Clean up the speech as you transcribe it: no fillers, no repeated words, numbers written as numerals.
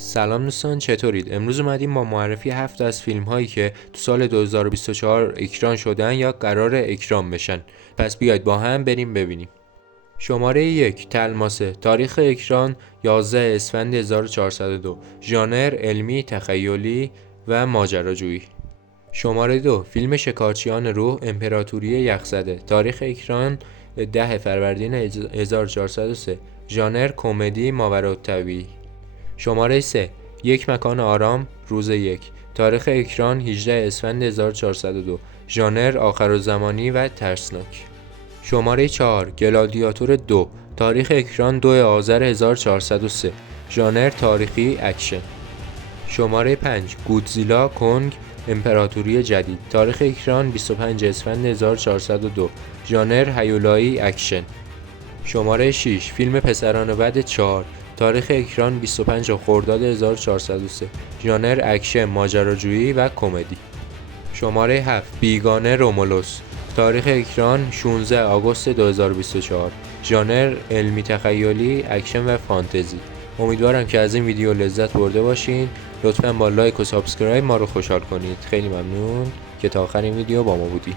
سلام دوستان، چطورید؟ امروز اومدیم با معرفی 7 از فیلم هایی که تو سال 2024 اکران شدن یا قرار اکران بشن. پس بیاید با هم بریم ببینیم. شماره 1 تلماسه. تاریخ اکران 11 اسفند 1402. ژانر علمی تخیلی و ماجراجویی. شماره 2 فیلم شکارچیان روح امپراتوری یخزده. تاریخ اکران 10 فروردین 1403. ژانر کمدی ماوراءالطبیعی. شماره 3 یک مکان آرام روز 1. تاریخ اکران 18 اسفند 1402. ژانر آخرالزمانی و ترسناک. شماره 4 گلادیاتور 2. تاریخ اکران 2 آذر 1403. ژانر تاریخی اکشن. شماره 5 گودزیلا کنگ امپراتوری جدید. تاریخ اکران 25 اسفند 1402. ژانر هیولایی اکشن. شماره 6 فیلم پسران بد 4. تاریخ اکران 25 خرداد 1403. ژانر اکشن ماجراجویی و کمدی. شماره 7 بیگانه رومولوس. تاریخ اکران 16 آگوست 2024. ژانر علمی تخیلی اکشن و فانتزی. امیدوارم که از این ویدیو لذت برده باشین. لطفاً با لایک و سابسکرایب ما رو خوشحال کنید. خیلی ممنون که تا آخر این ویدیو با ما بودید.